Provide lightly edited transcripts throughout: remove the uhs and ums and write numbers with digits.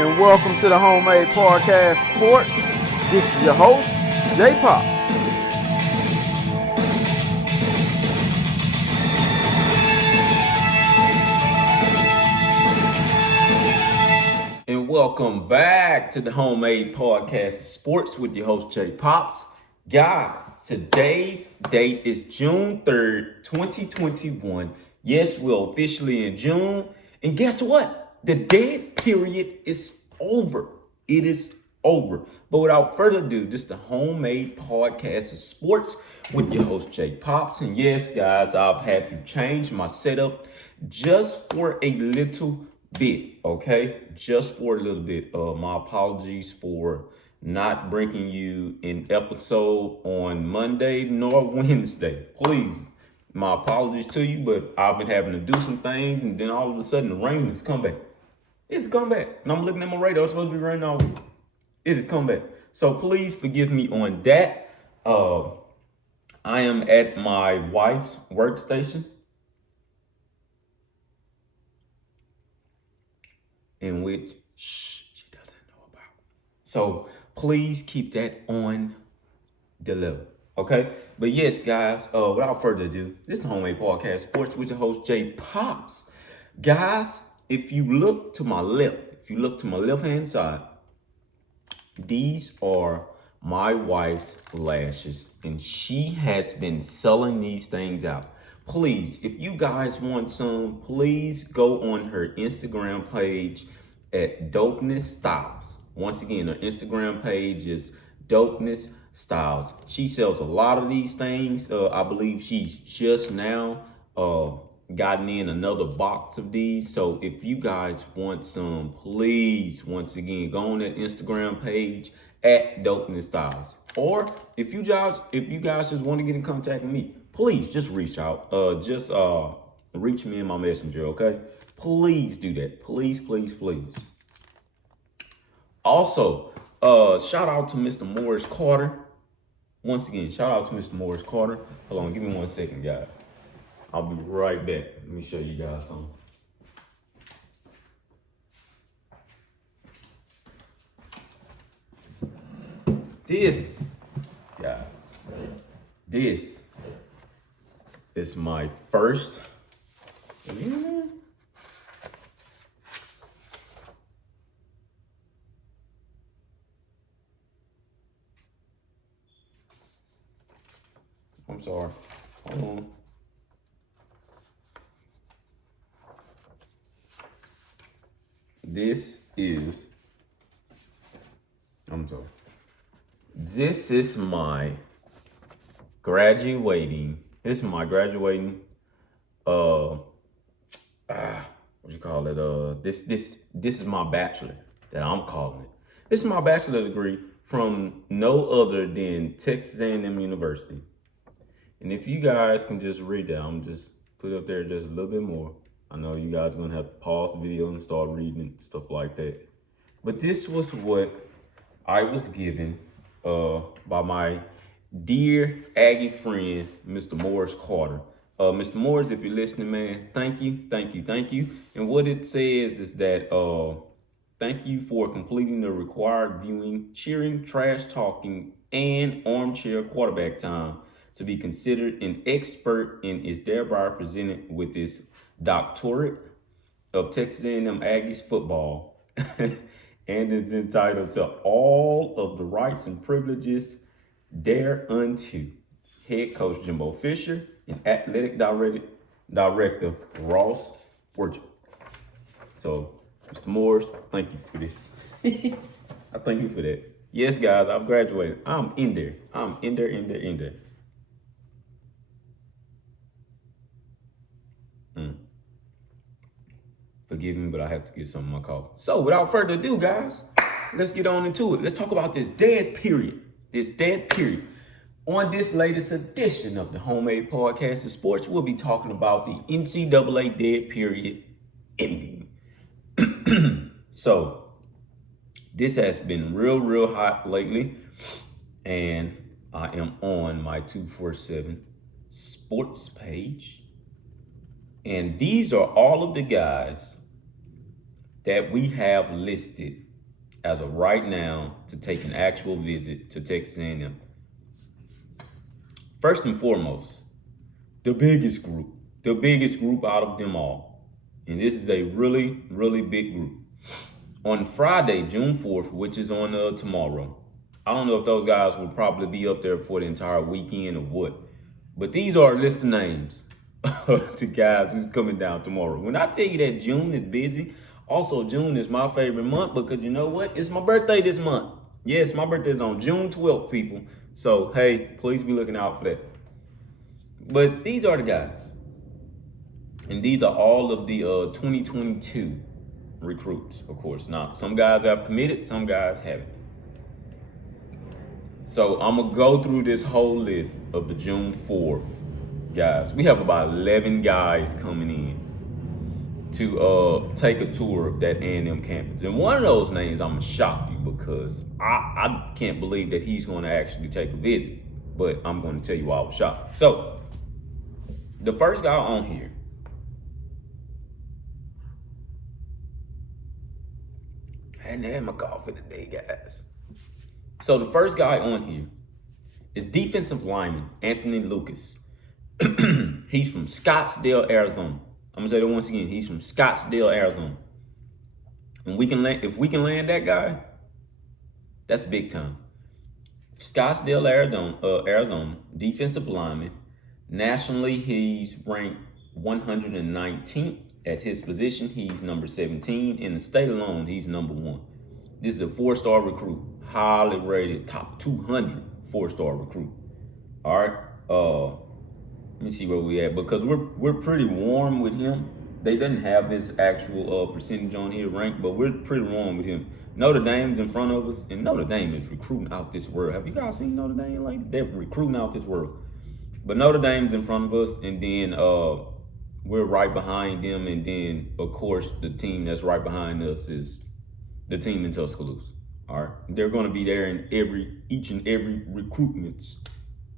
and welcome to the Homemade Podcast Sports. This is your host, J Pops. And welcome back to the Homemade Podcast Sports with your host, J Pops. Guys, today's date is June 3rd, 2021. Yes, we're officially in June. And guess what? The dead period is over. It is over. But without further ado, this is the Homemade Podcast of Sports with your host, J Pops. And yes, guys, I've had to change my setup just for a little bit, okay? Just for a little bit. My apologies for not bringing you an episode on Monday nor Wednesday. Please, my apologies to you, but I've been having to do some things, and then all of a sudden the rain has come back. It's come back. And I'm looking at my radar. It's supposed to be raining all week. It has come back. So please forgive me on that. I am at my wife's workstation, in which she doesn't know about. So please keep that on the level, okay? But yes, guys, without further ado, this is the Homemade Podcast Sports with your host, J Pops. Guys, if you look to my left-hand side, these are my wife's lashes, and she has been selling these things out. Please, if you guys want some, please go on her Instagram page at Dopeness Styles. Once again, her Instagram page is Dopeness Styles. She sells a lot of these things. I believe she's just now gotten in another box of these. So if you guys want some, please, once again, go on that Instagram page at Dopeness Styles. Or if you guys just want to get in contact with me, please just reach out. Just reach me in my messenger, okay? Please do that. Please, please, please. Also, shout out to Mr. Morris Carter. Once again, shout out to Mr. Morris Carter. Hold on, give me 1 second, guys. I'll be right back. Let me show you guys something. This, guys, this is my first. I'm sorry. Hold on. This is my graduating. This is my graduating. What you call it? This is my bachelor that I'm calling it. This is my bachelor degree from no other than Texas A&M University. And if you guys can just read that, I'm just put up there just a little bit more. I know you guys are gonna have to pause the video and start reading and stuff like that. But this was what I was given by my dear Aggie friend, Mr. Morris Carter. Mr. Morris, if you're listening, man, thank you. And what it says is that thank you for completing the required viewing, cheering, trash talking, and armchair quarterback time to be considered an expert and is thereby presented with this doctorate of Texas A&M Aggies football and is entitled to all of the rights and privileges thereunto. Head coach Jimbo Fisher and athletic director Ross Worship. So, Mr. Morris, thank you for this. I thank you for that. Yes, guys, I've graduated. I'm in there. Forgive me, but I have to get some of my coffee. So without further ado, guys, let's get on into it. Let's talk about this dead period. On this latest edition of the Homemade Podcast of Sports, we'll be talking about the NCAA dead period ending. So this has been real hot lately, and I am on my 247 sports page. And these are all of the guys that we have listed as of right now to take an actual visit to Texas A&M. First and foremost, the biggest group out of them all. And this is a really, really big group. On Friday, June 4th, which is on tomorrow, I don't know if those guys will probably be up there for the entire weekend or what, but these are a list of names to guys who's coming down tomorrow. When I tell you that June is busy, also June is my favorite month because you know what? It's my birthday this month. Yes, my birthday is on June 12th, people. So, hey, please be looking out for that. But these are the guys. And these are all of the 2022 recruits, of course. Now, some guys have committed, some guys haven't. So I'm gonna go through this whole list of the June 4th guys. We have about 11 guys coming in to take a tour of that A&M campus. And one of those names, I'm gonna shock you because I can't believe that he's gonna actually take a visit. But I'm gonna tell you why I was shocked. So the first guy on here, I hadn't had my coffee today, guys. So the first guy on here is defensive lineman Anthony Lucas. He's from Scottsdale, Arizona. I'm gonna say that once again. He's from Scottsdale, Arizona. And if we can land that guy, that's big time. Scottsdale, Arizona, defensive lineman. Nationally, he's ranked 119th. At his position, he's number 17. In the state alone, he's number 1. This is a 4-star recruit, highly rated, top 200 4-star recruit. All right. Let me see where we at because we're pretty warm with him. They didn't have his actual percentage on here ranked, but we're pretty warm with him. Notre Dame's in front of us, and Notre Dame is recruiting out this world. Have you guys seen Notre Dame? Like, they're recruiting out this world. But Notre Dame's in front of us, and then we're right behind them, and then of course the team that's right behind us is the team in Tuscaloosa. All right, they're going to be there in each and every recruitment's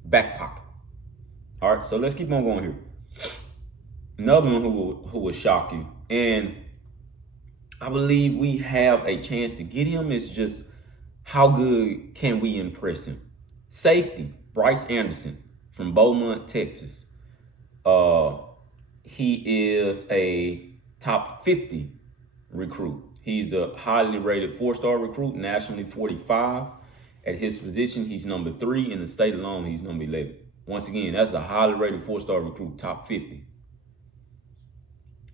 back pocket. All right, so let's keep on going here. Another one who will shock you, and I believe we have a chance to get him. Is just how good can we impress him? Safety Bryce Anderson from Beaumont, Texas. He is a top 50 recruit. He's a highly rated 4-star recruit, nationally 45. At his position, he's number 3. In the state alone, he's number 11. Once again, that's a highly rated 4-star recruit, top 50.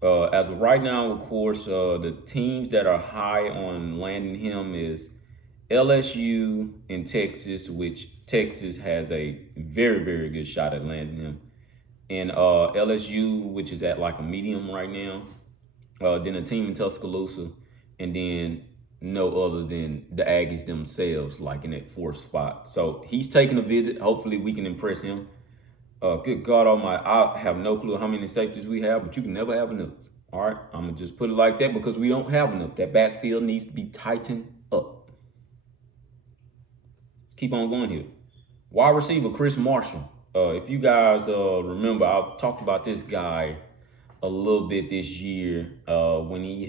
As of right now, of course, the teams that are high on landing him is LSU in Texas, which Texas has a very, very good shot at landing him. And LSU, which is at like a medium right now. Then a team in Tuscaloosa, and then no other than the Aggies themselves, like in that 4th spot. So he's taking a visit. Hopefully we can impress him. Good God Almighty, I have no clue how many safeties we have, but you can never have enough. All right, I'm gonna just put it like that because we don't have enough. That backfield needs to be tightened up. Let's keep on going here. Wide receiver Chris Marshall. If you guys remember, I talked about this guy a little bit this year when it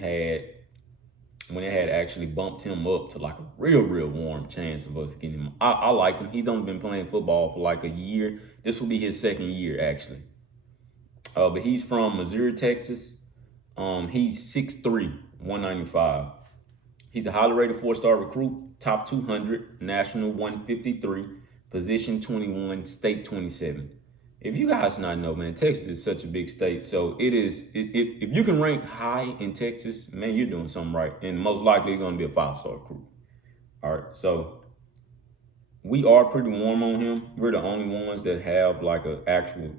had actually bumped him up to like a real warm chance of us getting him. I like him. He's only been playing football for like a year. This will be his 2nd year actually. But he's from Missouri, Texas. He's 6'3", 195. He's a highly rated 4-star recruit, top 200, national 153, position 21, state 27. If you guys not know, man, Texas is such a big state. So if you can rank high in Texas, man, you're doing something right. And most likely you're going to be a 5-star recruit. All right. So we are pretty warm on him. We're the only ones that have like an actual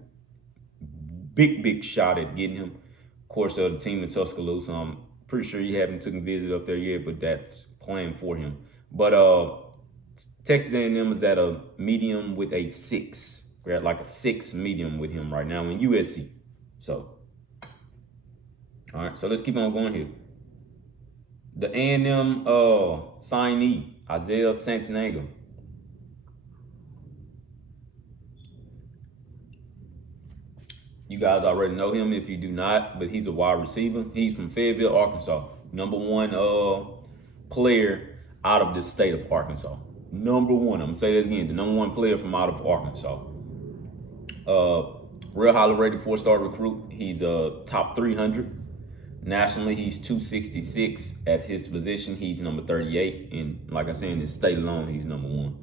big shot at getting him. Of course, the team in Tuscaloosa, I'm pretty sure you haven't taken a visit up there yet, but that's planned for him. But Texas A&M is at a medium with a 6. We're at like a 6 medium with him right now in USC. So, all right, so let's keep on going here. The A&M signee, Isaiah Santonega. You guys already know him if you do not, but he's a wide receiver. He's from Fayetteville, Arkansas. Number 1 player out of the state of Arkansas. Number one. I'm gonna say that again. The number one player from out of Arkansas. Real highly rated 4-star recruit. He's top 300. Nationally, he's 266. At his position, he's number 38. And like I said, in his state alone, he's number one.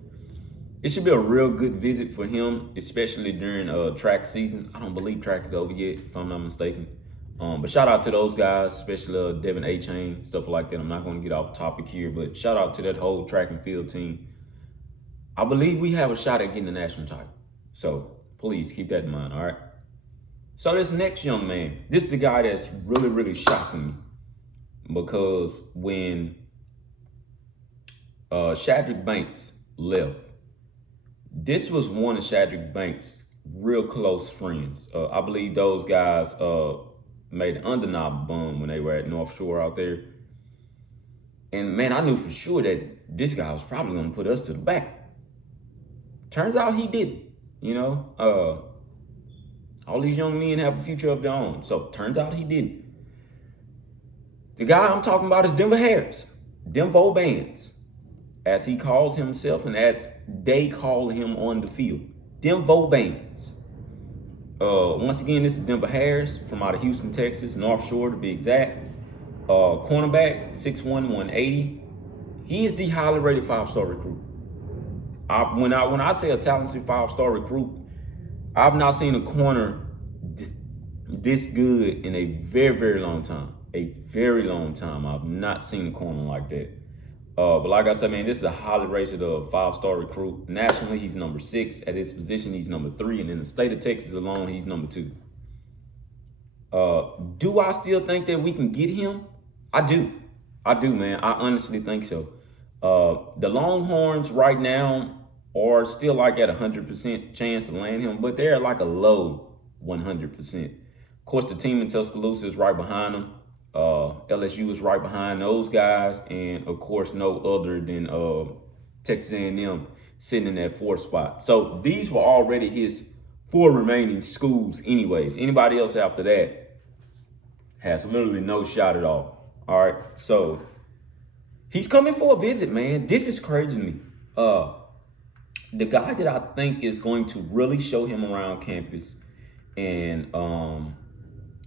It should be a real good visit for him, especially during track season. I don't believe track is over yet, if I'm not mistaken. But shout out to those guys, especially Devin A. Chain, stuff like that. I'm not going to get off topic here, but shout out to that whole track and field team. I believe we have a shot at getting the national title. So please keep that in mind, all right? So this next young man, this is the guy that's really, really shocking me. Because when Shadrack Banks left, this was one of Shadrack Banks' real close friends. I believe those guys made an undeniable bum when they were at North Shore out there. And man, I knew for sure that this guy was probably going to put us to the back. Turns out he didn't, you know. All these young men have a future of their own. So turns out he didn't. The guy I'm talking about is Denver Harris. Denvo Bands, as he calls himself and as they call him on the field. Denvo Bands. Once again, this is Denver Harris from out of Houston, Texas, North Shore to be exact. Cornerback, 6'1", 180. He is the highly rated 5-star recruit. When I say a talented 5-star recruit, I've not seen a corner this good in a very, very long time. A very long time. I've not seen a corner like that. But like I said, man, this is a highly rated 5-star recruit. Nationally, he's number 6. At his position, he's number 3. And in the state of Texas alone, he's number 2. Do I still think that we can get him? I do. I do, man. I honestly think so. The Longhorns right now are still like at 100% chance to land him, but they're like a low 100%. Of course, the team in Tuscaloosa is right behind them. LSU is right behind those guys, and of course, no other than Texas A&M sitting in that 4th spot. So these were already his 4 remaining schools anyways. Anybody else after that has literally no shot at all. All right, so he's coming for a visit, man. This is crazy to me. The guy that I think is going to really show him around campus and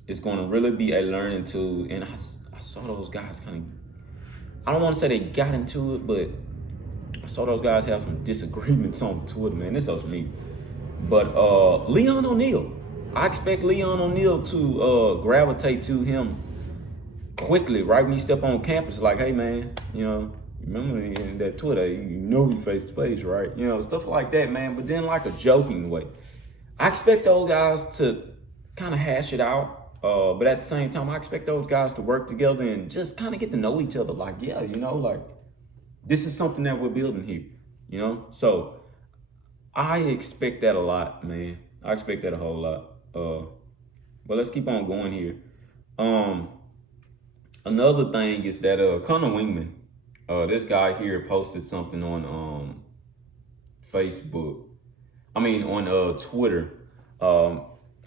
is going to really be a learning tool. And I saw those guys kind of, I don't want to say they got into it, but I saw those guys have some disagreements on Twitter, man. This was me. But Leon O'Neal, I expect Leon O'Neal to gravitate to him quickly, right when he step on campus. Like, hey, man, you know, remember in that Twitter, you know me face to face, right? You know, stuff like that, man. But then like a joking way. I expect those guys to kind of hash it out. But at the same time, I expect those guys to work together and just kind of get to know each other. Like, yeah, you know, like this is something that we're building here, you know? So I expect that a lot, man. I expect that a whole lot. But let's keep on going here. Another thing is that Conor Wingman, this guy here posted something on Facebook. I mean on Twitter. I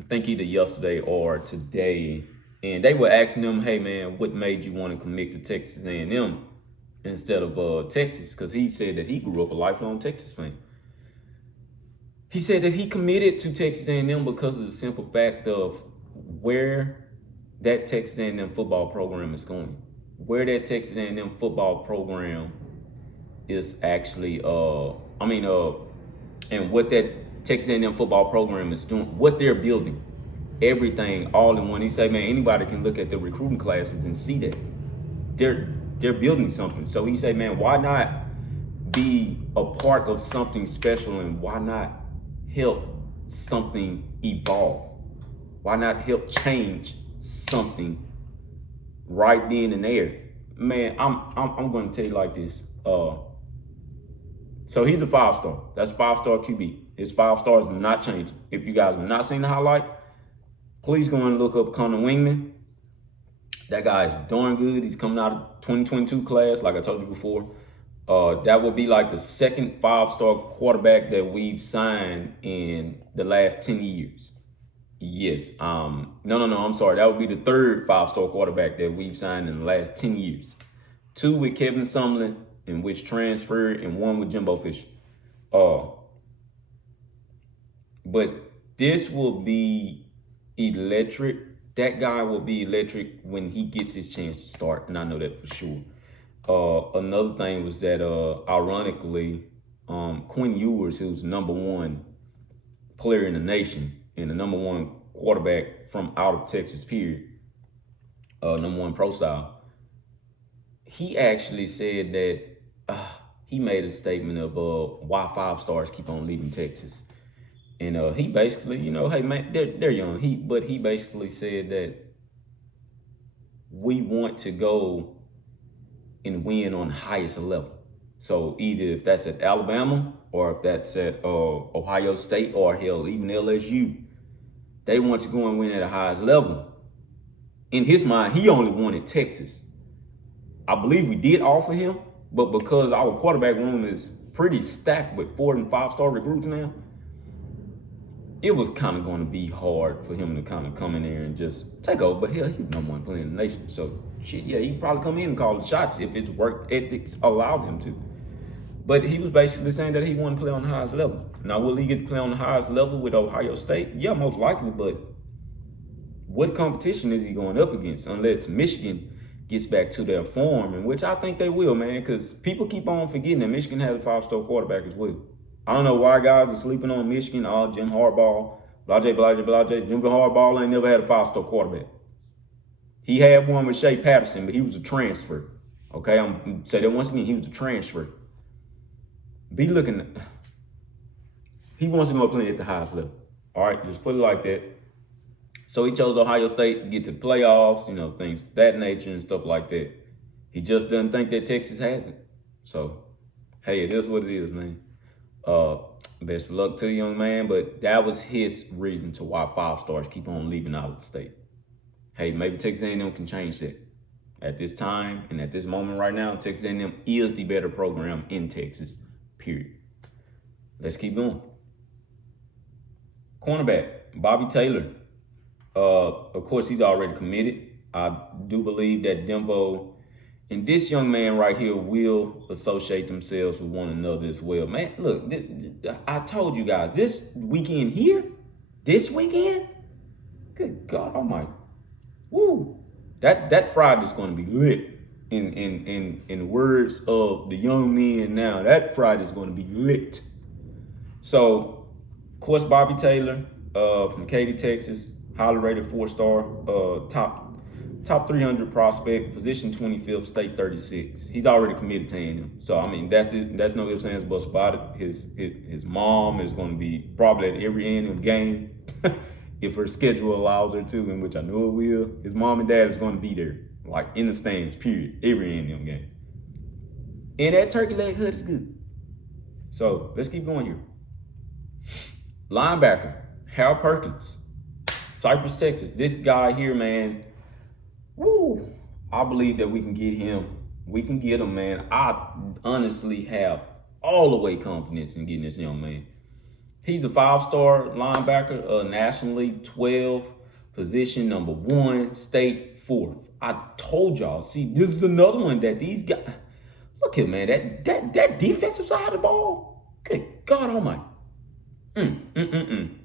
think either yesterday or today, and they were asking him, "Hey man, what made you want to commit to Texas A&M instead of Texas?" Because he said that he grew up a lifelong Texas fan. He said that he committed to Texas A&M because of the simple fact of where that Texas A&M football program is going, where that Texas A&M football program is actually, and what that Texas A&M football program is doing, what they're building, everything all in one. He said, man, anybody can look at the recruiting classes and see that they're building something. So he said, man, why not be a part of something special, and why not help something evolve? Why not help change something right then and there? Man, I'm going to tell you like this. So he's a 5-star. That's 5-star QB. His 5 stars are not changing. If you guys have not seen the highlight, please go and look up Conor Wingman. That guy is darn good. He's coming out of 2022 class, like I told you before. That would be like the second 5-star quarterback that we've signed in the last 10 years. Yes. No, I'm sorry. That would be the third 5-star quarterback that we've signed in the last 10 years. 2 with Kevin Sumlin, in which transferred and won with Jimbo Fisher. But this will be electric. That guy will be electric when he gets his chance to start, and I know that for sure. Another thing was that, ironically, Quinn Ewers, who's the number one player in the nation and the number one quarterback from out of Texas, period, number one pro style, he actually said that he made a statement of why 5 stars keep on leaving Texas. And he basically, hey man, they're young. But he basically said that we want to go and win on the highest level. So either if that's at Alabama or if that's at Ohio State or hell, even LSU, they want to go and win at the highest level. In his mind, he only wanted Texas. I believe we did offer him, but because our quarterback room is pretty stacked with 4- and 5-star recruits now, it was kind of going to be hard for him to kind of come in there and just take over. But hell, he's number one player in the nation. So shit, yeah, he'd probably come in and call the shots if his work ethics allowed him to. But he was basically saying that he wanted to play on the highest level. Now, will he get to play on the highest level with Ohio State? Yeah, most likely, but what competition is he going up against unless Michigan gets back to their form, in which I think they will, man, because people keep on forgetting that Michigan has a 5-star quarterback as well. I don't know why guys are sleeping on Michigan. Jim Harbaugh, blah. Jim Harbaugh ain't never had a 5-star quarterback. He had one with Shea Patterson, but he was a transfer. Okay, I'm going to say that once again, he was a transfer. He wants to go play at the highest level. All right, just put it like that. So he chose Ohio State to get to the playoffs, things of that nature and stuff like that. He just doesn't think that Texas has it. So, hey, it is what it is, man. Best of luck to the young man, but that was his reason to why 5 stars keep on leaving out of the state. Hey, maybe Texas A&M can change that. At this time and at this moment right now, Texas A&M is the better program in Texas, period. Let's keep going. Cornerback, Bobby Taylor. Of course, he's already committed. I do believe that Denvo and this young man right here will associate themselves with one another as well. Man, look, I told you guys, this weekend, good God almighty. Woo. That Friday's going to be lit. In words of the young men now, that Friday's going to be lit. So, of course, Bobby Taylor from Katy, Texas, highly rated 4-star, top 300 prospect, position 25th, state 36. He's already committed to A&M. So, I mean, that's it. That's no ifs, ands, buts about it. His mom is going to be probably at every A&M game if her schedule allows her to, in which I know it will. His mom and dad is going to be there, like in the stands, period, every A&M game. And that turkey leg hood is good. So, let's keep going here. Linebacker, Hal Perkins, Cypress, Texas. This guy here, man, woo, I believe that we can get him. We can get him, man. I honestly have all the way confidence in getting this young man. He's a 5-star linebacker, nationally 12, position number 1, state 4. I told y'all, see, this is another one that these guys, look at, man, that defensive side of the ball, good God almighty.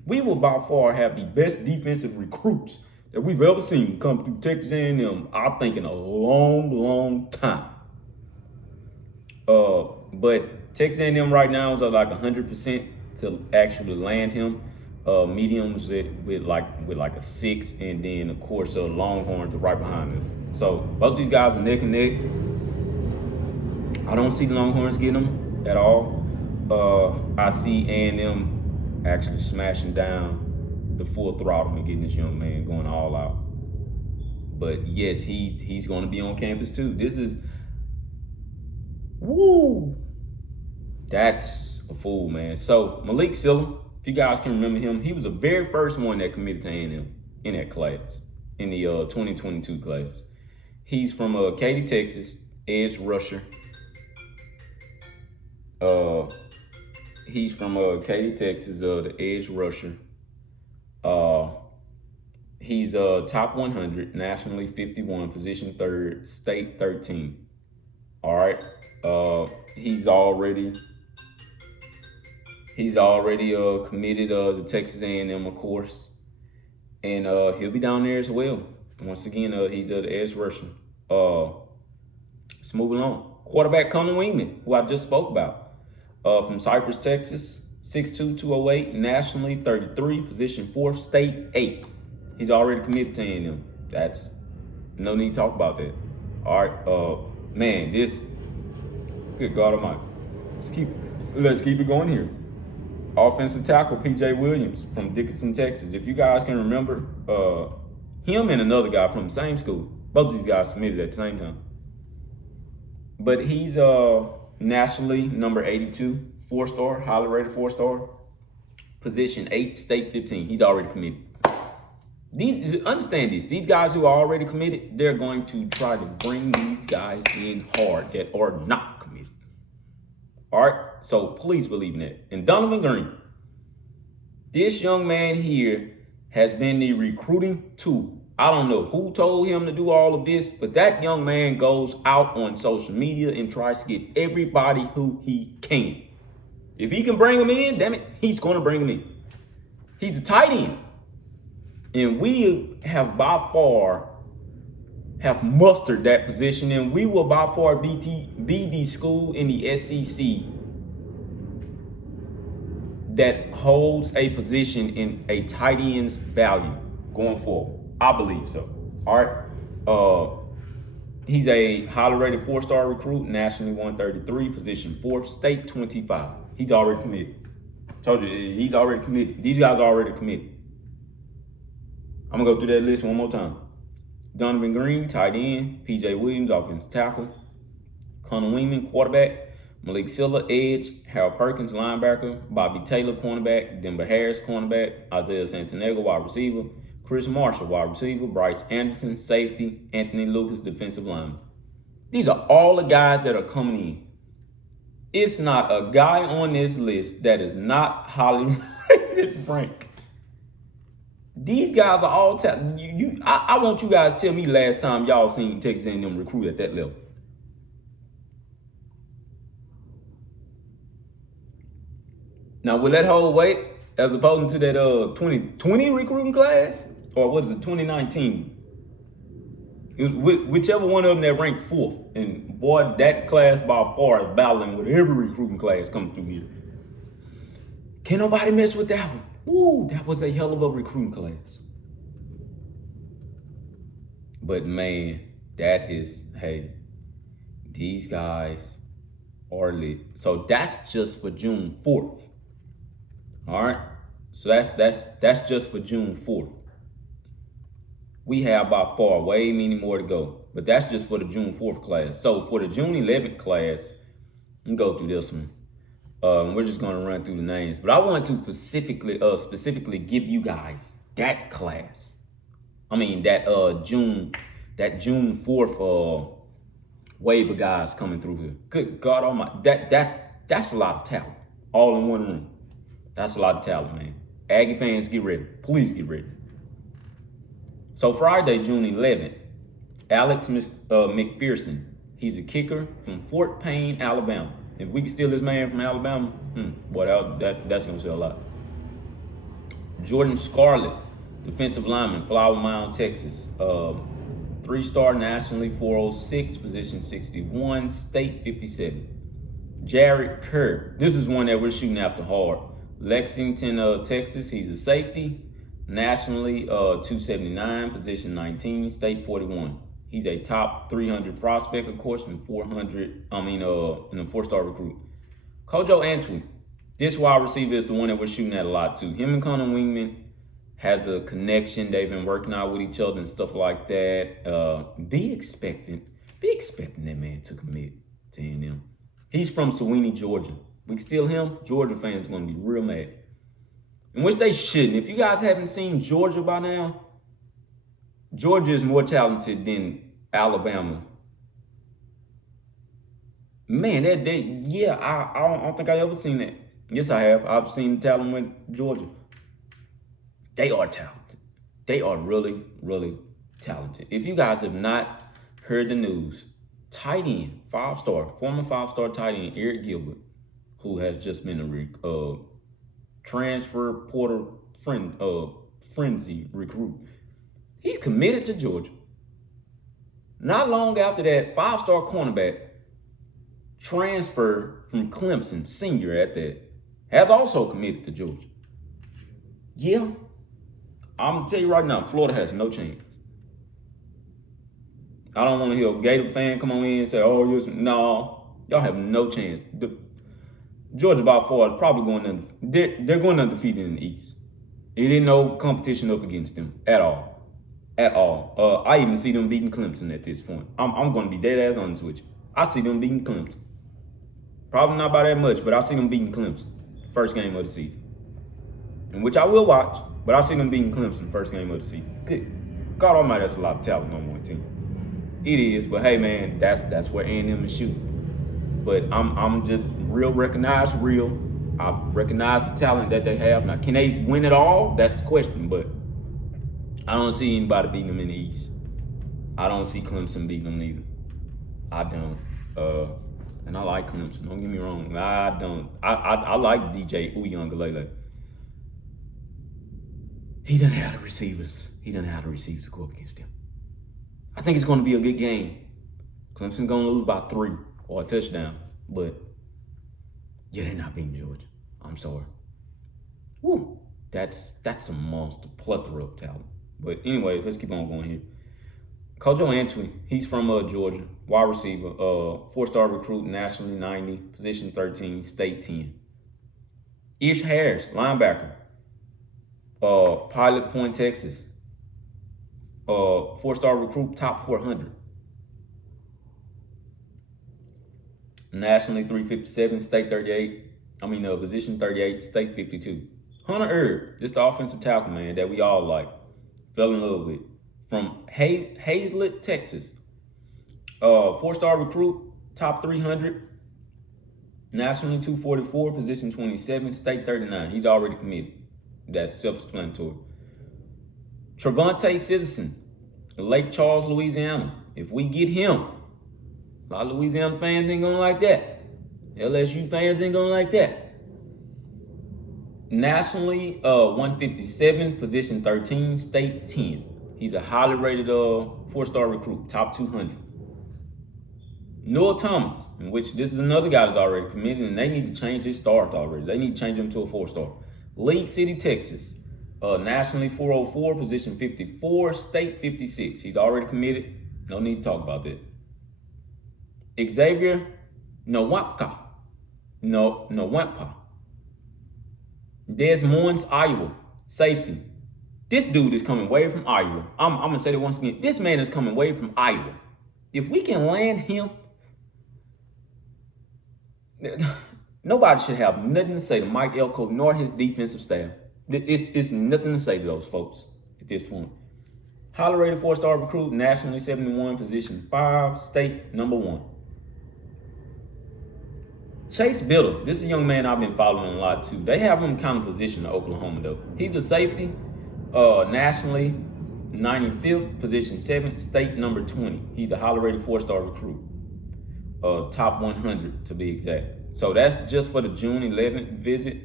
We will by far have the best defensive recruits that we've ever seen come through Texas A&M, I think, in a long, long time. But Texas A&M right now is at like 100% to actually land him. Mediums with like a 6, and then of course Longhorns are right behind us. So both these guys are neck and neck. I don't see the Longhorns getting them at all. I see A&M actually smashing down the full throttle and getting this young man going all out. But yes, he's going to be on campus too. This is, woo, that's a fool, man. So Malik Silva, if you guys can remember him, he was the very first one that committed to A&M in that class, in the 2022 class. He's from Katy, Texas, edge rusher. He's from Katy, Texas, the edge rusher. He's top 100, nationally 51, position 3rd, state 13. All right. He's already committed to Texas A&M, of course, and he'll be down there as well. Once again, he's the edge rusher. Let's move along. Quarterback Conor Wingman, who I just spoke about, from Cypress, Texas, 6'2", 208, nationally 33, position 4th, state 8. He's already committed to A&M. That's no need to talk about that. All right, man, this, good God Almighty. Let's keep it going here. Offensive tackle P.J. Williams from Dickinson, Texas. If you guys can remember, him and another guy from the same school. Both these guys submitted at the same time. But he's nationally number 82, 4-star, highly rated 4-star. Position 8, state 15. He's already committed. Understand this. These guys who are already committed, they're going to try to bring these guys in hard that are not committed. All right? So please believe in that. And Donovan Green, this young man here has been the recruiting tool. I don't know who told him to do all of this, but that young man goes out on social media and tries to get everybody who he can. If he can bring them in, damn it, he's going to bring them in. He's a tight end. And we have by far have mustered that position, and we will by far be the school in the SEC that holds a position in a tight end's value going forward. I believe so. All right. He's a highly rated 4-star recruit, nationally 133, position 4th, state 25. He's already committed. Told you, he's already committed. These guys are already committed. I'm going to go through that list one more time. Donovan Green, tight end. P.J. Williams, offensive tackle. Conor Wingman, quarterback. Malik Silva, edge. Harold Perkins, linebacker. Bobby Taylor, cornerback. Denver Harris, cornerback. Isaiah Santonega, wide receiver. Chris Marshall, wide receiver. Bryce Anderson, safety. Anthony Lucas, defensive lineman. These are all the guys that are coming in. It's not a guy on this list that is not highly rated rank. These guys are all talented. I want you guys to tell me last time y'all seen Texas A&M recruit at that level. Now, will that hold weight as opposed to that 2020 recruiting class? Or was it 2019? It was whichever one of them that ranked 4th. And boy, that class by far is battling with every recruiting class coming through here. Can't nobody mess with that one. Ooh, that was a hell of a recruiting class. But man, that is, hey, these guys are lit. So that's just for June 4th. All right. So that's just for June 4th. We have by far way many more to go. But that's just for the June 4th class. So for the June 11th class, you can go through this one. We're just going to run through the names, but I want to specifically give you guys that class. I mean that June 4th wave of guys coming through here. Good God Almighty, that's a lot of talent all in one room. That's a lot of talent, man. Aggie fans, get ready. Please get ready. So Friday, June 11th, Alex McPherson. He's a kicker from Fort Payne, Alabama. If we can steal this man from Alabama, boy, that's going to sell a lot. Jordan Scarlett, defensive lineman, Flower Mound, Texas. 3-star nationally, 406, position 61, state 57. Jared Kerr, this is one that we're shooting after hard. Lexington, Texas, he's a safety. Nationally, 279, position 19, state 41. He's a top 300 prospect, of course, and 4-star recruit. Kojo Antwi, this wide receiver is the one that we're shooting at a lot too. Him and Conor Wingman has a connection. They've been working out with each other and stuff like that. Be expecting that man to commit to A&M. He's from Sewanee, Georgia. We can steal him, Georgia fans are going to be real mad. In which they shouldn't. If you guys haven't seen Georgia by now, Georgia is more talented than Alabama. Man, I don't think I ever seen that. Yes, I have. I've seen the talent with Georgia. They are talented. They are really, really talented. If you guys have not heard the news, tight end, 5-star, former 5-star tight end, Eric Gilbert, who has just been a transfer portal frenzy recruit. He's committed to Georgia. Not long after that, 5-star cornerback transferred from Clemson, senior at that, has also committed to Georgia. Yeah, I'm going to tell you right now, Florida has no chance. I don't want to hear a Gator fan come on in and say, oh, yes, no, y'all have no chance. Georgia by far is probably going they're going undefeated in the East. It ain't no competition up against them at all. At all. I even see them beating Clemson at this point. I'm going to be dead ass honest with you. I see them beating Clemson. Probably not by that much, but I see them beating Clemson first game of the season. In which I will watch, but I see them beating Clemson first game of the season. Good God Almighty, that's a lot of talent on one team. It is, but hey man, that's where A&M is shooting. But I'm just real. I recognize the talent that they have. Now, can they win it all? That's the question. But I don't see anybody beating them in the East. I don't see Clemson beating them neither. I don't. And I like Clemson. Don't get me wrong. I don't. I like DJ Uiagalelei. He doesn't have the receivers. He doesn't have the receivers to go up against him. I think it's going to be a good game. Clemson going to lose by 3 or a touchdown. But, yeah, they're not beating Georgia. I'm sorry. Woo. That's a monster plethora of talent. But anyways, let's keep on going here. Kojo Antwi, he's from Georgia, wide receiver, 4-star recruit, nationally 90, position 13, state 10. Ish Harris, linebacker, Pilot Point, Texas, 4-star recruit, top 400. Nationally 357, state 38. Position 38, state 52. Hunter Erb, this the offensive tackle, man, that we all like, fell in love with. From Hazlet, Texas. 4-star recruit, top 300. Nationally 244, position 27, state 39. He's already committed. That's self-explanatory. Trevante Citizen, Lake Charles, Louisiana. If we get him, a lot of Louisiana fans ain't gonna like that. LSU fans ain't gonna like that. Nationally, 157, position 13, state 10. He's a highly rated 4-star recruit, top 200. Noah Thomas, in which this is another guy that's already committed, and they need to change his start already. They need to change him to a 4-star. League City, Texas. Nationally 404, position 54, state 56. He's already committed. No need to talk about that. Xavier Nwapka. Des Moines, Iowa. Safety. This dude is coming way from Iowa. I'm going to say that once again. This man is coming way from Iowa. If we can land him, nobody should have nothing to say to Mike Elko nor his defensive staff. It's nothing to say to those folks at this point. Highly rated 4-star recruit, nationally 71, position 5, state number 1. Chase Biddle, this is a young man I've been following a lot too. They have him kind of positioned in Oklahoma though. He's a safety, nationally 95th, position 7, state number 20. He's a highly rated 4-star recruit, top 100 to be exact. So that's just for the June 11th visit.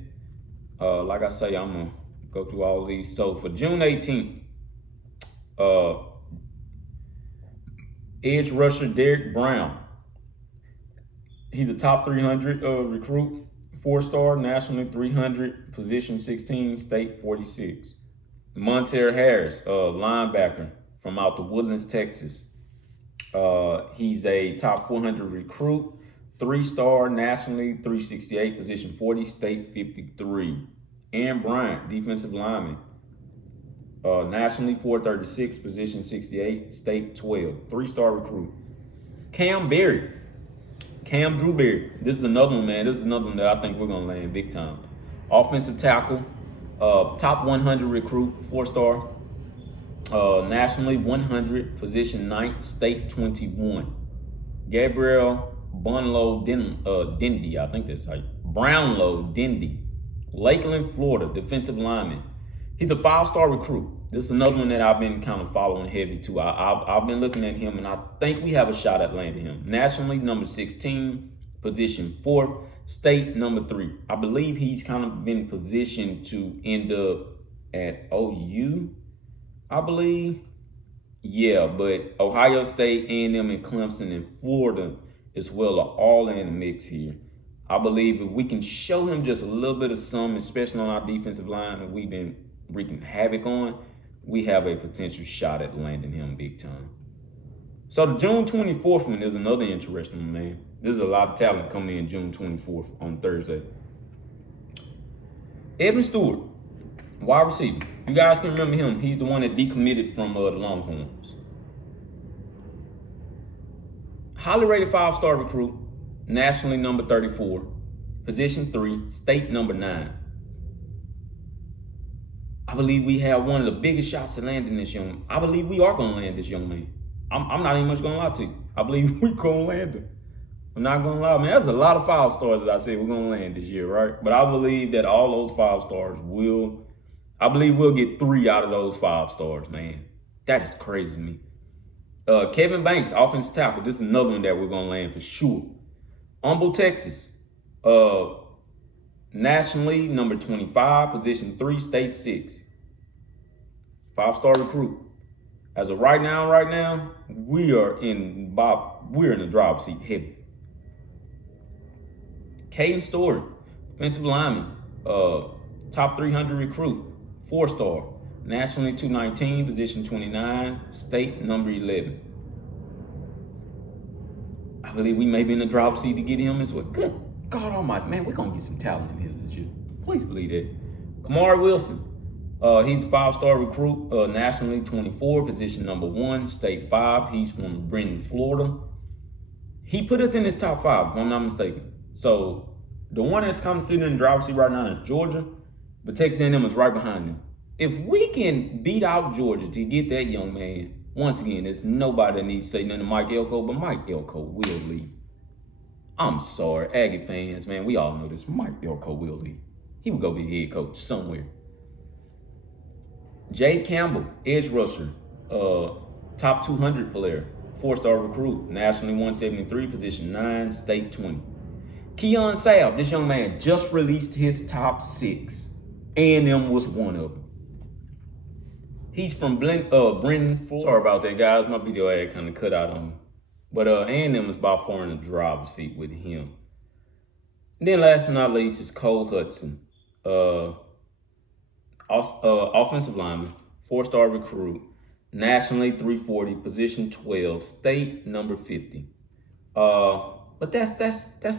Like I say, I'm gonna go through all of these. So for June 18th, edge rusher Derek Brown. He's a top 300 recruit, 4-star, nationally 300, position 16, state 46. Monter Harris, linebacker from out the Woodlands, Texas. He's a top 400 recruit, 3-star, nationally 368, position 40, state 53. Aaron Bryant, defensive lineman, nationally 436, position 68, state 12, 3-star recruit. Cam Drew Berry. This is another one, man. This is another one that I think we're going to land big time. Offensive tackle, top 100 recruit, 4-star, nationally 100, position 9, state 21. Gabriel Brownlow Dendy, I think that's how Brownlow Dendy, Lakeland, Florida, defensive lineman. He's a 5-star recruit. This is another one that I've been kind of following heavy too. I've been looking at him, and I think we have a shot at landing him. Nationally, number 16, position 4, state number 3. I believe he's kind of been positioned to end up at OU, I believe. Yeah, but Ohio State, A&M, and Clemson, and Florida as well are all in the mix here. I believe if we can show him just a little bit of some, especially on our defensive line that we've been wreaking havoc on, we have a potential shot at landing him big time. So the June 24th one is another interesting one, man. There's a lot of talent coming in June 24th on Thursday. Evan Stewart, wide receiver. You guys can remember him. He's the one that decommitted from the Longhorns. Highly rated 5-star recruit, nationally number 34, position 3, state number 9. I believe we have one of the biggest shots at landing this young. I believe we are going to land this young man. I'm not even much going to lie to you. I believe we're going to land him. I'm not going to lie, man. That's a lot of 5-stars that I said we're going to land this year, right? But I believe that all those 5-stars I believe we'll get 3 out of those 5-stars, man. That is crazy to me. Kevin Banks, offensive tackle. This is another one that we're going to land for sure. Humble, Texas. Nationally, number 25, position 3, state 6. 5-star recruit. As of right now, we're in the driver's seat heavy. Caden Stewart, offensive lineman, top 300 recruit, 4-star. Nationally 219, position 29, state number 11. I believe we may be in the driver's seat to get him as well. Good God almighty, man, we're going to get some talent in here this year. Please believe that. Kamari Wilson, he's a 5-star recruit, nationally 24, position number 1, state 5. He's from Brenton, Florida. He put us in his top 5, if I'm not mistaken. So the one that's kind of sitting in the driver's seat right now is Georgia, but Texas A&M is right behind them. If we can beat out Georgia to get that young man, once again, there's nobody that needs to say nothing to Mike Elko, but Mike Elko will leave. I'm sorry, Aggie fans, man, we all know this. Mike Elko will leave. He will go be head coach somewhere. Jade Campbell, edge rusher, top 200 player, 4-star recruit, nationally 173, position 9, state 20. Keon Sal, this young man just released his top 6. A&M was one of them. He's from Brenton. Sorry about that, guys. My video ad kind of cut out on me. But A&M is by far in the driver's seat with him. And then last but not least is Cole Hudson. Offensive lineman, 4-star recruit, nationally 340, position 12, state number 50. But that's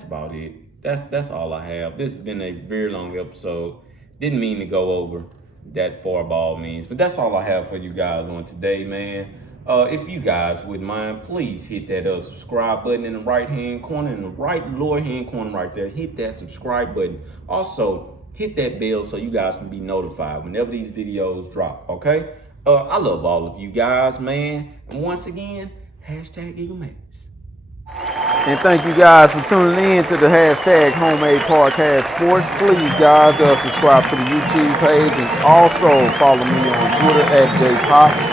about it. That's all I have. This has been a very long episode. Didn't mean to go over that far by all means, but that's all I have for you guys on today, man. If you guys wouldn't mind, please hit that subscribe button in the right-hand corner, in the right lower-hand corner right there. Hit that subscribe button. Also, hit that bell so you guys can be notified whenever these videos drop, okay? I love all of you guys, man. And once again, #EagleMax. And thank you guys for tuning in to the #Homemade Podcast Sports. Please, guys, subscribe to the YouTube page and also follow me on Twitter @JPops,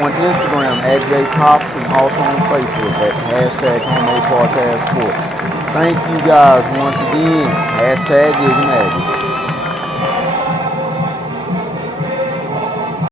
on Instagram @JPops, and also on Facebook at #Homemade Podcast Sports. Thank you guys once again. #EagleMax.